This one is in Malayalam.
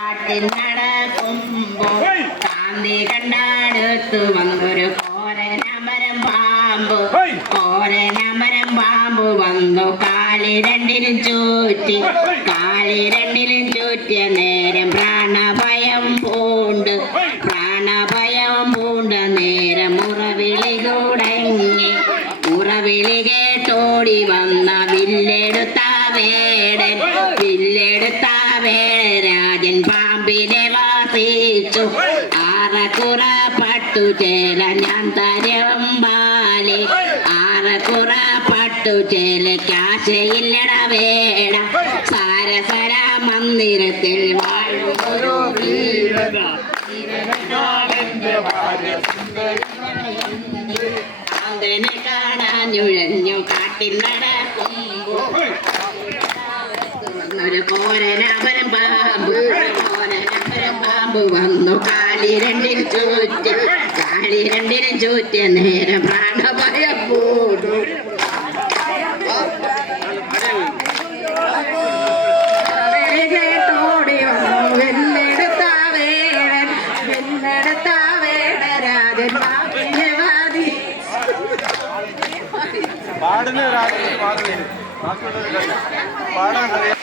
കാട്ടിൽ നടക്കുമ്പോൾ കാന്തി കണ്ടടുത്തു വന്നൊരു കോരനമരം പാമ്പ് വന്നു കാലി രണ്ടിലും ചൂറ്റിയ നേരം പ്രാണഭയം പൂണ്ട് നേരം മുറവിളി കേട്ടോടി വന്ന വില്ലെടുത്ത വേടൻ രാജൻ പാമ്പിനെ വാസിച്ചു ആറക്കുറ പട്ടുചേല ഞാൻ തരമ്പാലി ആറക്കുറ പട്ടുചേലക്കാശയില്ലട വേട സാരസര മന്ദിരത്തിൽ വാഴുമൊരു അതിനെ കാണാനുഴഞ്ഞു കാട്ടിൽ നടക്കുമ്പോൾ ഒരു കോരനമരം പാമ്പ് വന്നു കാലി രണ്ടിനും ചൂറ്റിയ നേരം പ്രാണഭയം പൂണ്ടു കേട്ടോടി വന്നു വെല്ലെടുത്ത വേടരാജൻ പാടുന്ന പാടാൻ